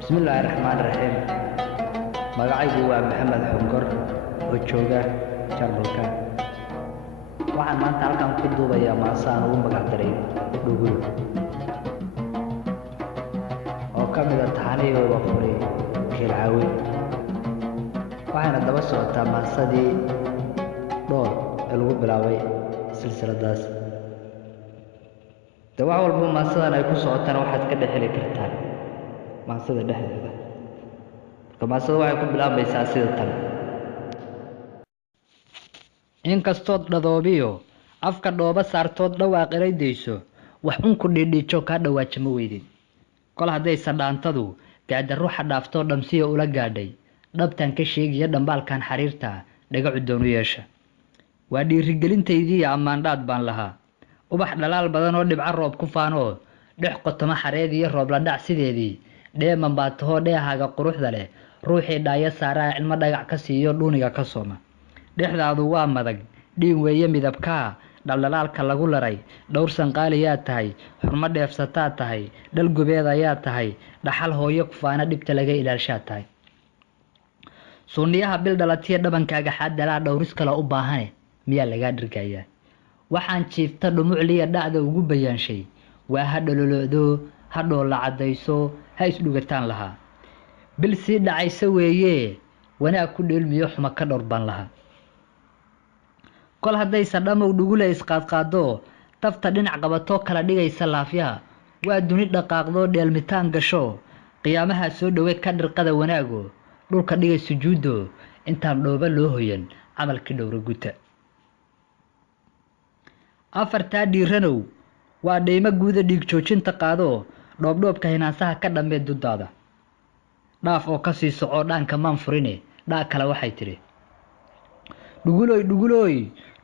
بسم الله الرحمن الرحيم. magacaygu waa maxamed xongor oo jooga Jarmalka. waxaan maanta halkan ku duubayaa maasaan ugu magac daray dhugulo oo ka mid ah taxaniyada furay Kilcaawi. waxaana daba socotaa maasadii dhool ee lagu bilaabay silsiladaas. wax walba maasadan ay ku socotaan waxaad ka dhexeli kartaan maasada dhexdeeda. maasada waxay ku bilaabaysaa sida tan: inkastood dhadoobiyo afka dhooba saartood dhawaaq eraydayso wax un ku dhidhiijo ka dhawaajimo weydin. kol hadday sadhaantadu gaadha ruuxa dhaaftoo dhamsiyo ula gaadhay dhabtan ka sheegiya dhambaalkan xariirta dhaga cudoon u yeesha. waa dhiirigelintaydii ammaandhaad baan lahaa ubax dhalaal badan oo dhibca roob ku faanoo dhex qotoma xareed iyo roob la dhac sideedii dheeman baa tahoo dheehaaga quruxda leh ruuxii dhaaya saaraa cilmo dhagac ka siiyo dhuuniga ka sooma. dhexdaadu waa madag dhiin weeye midabkaa dhaldhalaalka lagu laray dhowr sanqaaliyaa tahay xurmo dheefsataa tahay dhal gubeed ayaa tahay dhaxal hooyo ku faana dhibta laga ilaalshaa tahay. sunniyaha bil dhalatiya dhabankaaga xaadalaa dhowris kale u baahane miyaa lagaa dhirgayaa. waxaan jiifta dhumucliya dhacda ugu bayaanshay waa ha dhololocdo ha dhoolla caddayso ha isdhugataan lahaa. bil sii dhacaysa weeye wanaag ku dheelmiyo xuma ka dhowr baan lahaa. kol haddaysa dhamow dhugula isqaadqaado tafta dhinac qabatoo kala dhigaysa laafyaha waa duni dhaqaaqdoo dheelmitaan gasho qiyaamaha soo dhowe ka dhirqada wanaago dhulka dhigay sujuuddo intaan dhooba loo hoyan camalkii dhowra guta. afartaa dhiiranow waa dhaymo guuda dhiig joojinta qaado dhoobdhoobka hinaasaha ka dhammee dudaada dhaaf oo ka sii soco dhaanka maan furine dhaa kale waxay tidhi: dhuguloy dhuguloy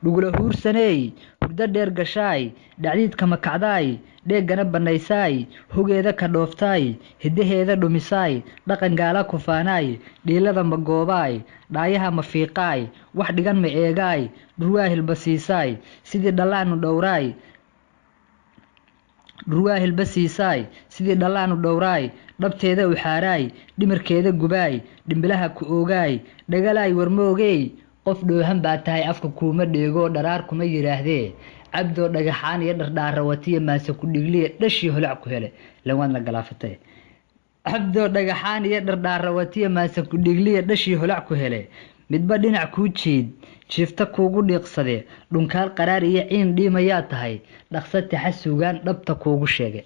dhugulo huursaneey hurdo dheer gashaay dhacdiidka makacdaay dheeggana bannaysaay hogeeda ka dhooftaay hiddaheeda dhumisaay dhaqan gaala kufaanaay dhiilada ma goobaay dhaayaha ma fiiqaay wax dhigan ma eegaay dhurwaahilba siisaay sidii dhallaanu dhowraay dhurwaahilba siisaay sidii dhallaanu dhowraay dhabteeda u xaaraay dhimirkeeda gubaay dhimbilaha ku oogaay dhagalaay warmoogey qof dhoohan baa tahay afka kuuma dheego dharaar kuma yiraahdee cabdoo dhagaxaan iyo dhardhaarawatiya maase ku dhigliya dhashii holac ku hele lawaadna galaafatay. cabdoo dhagaxaan iyo dhardhaarawatiya maase ku dhigliya dhashii holac ku hele midba dhinac kuu jiid jiifta kuugu dhiiqsade dhunkaal qaraar iyo ciin dhiimayaa tahay dhaqsa taxa suugaan dhabta kuugu sheege.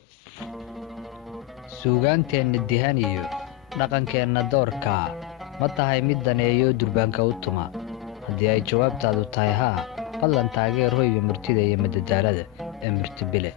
suugaanteenna dihan iyo dhaqankeenna doorka ma tahay mid daneeyo durbaanka u tuma. haddii ay jawaabtaadu tahay haa fadlan taageer hoyga murtida iyo madadaalada ee Murtibile.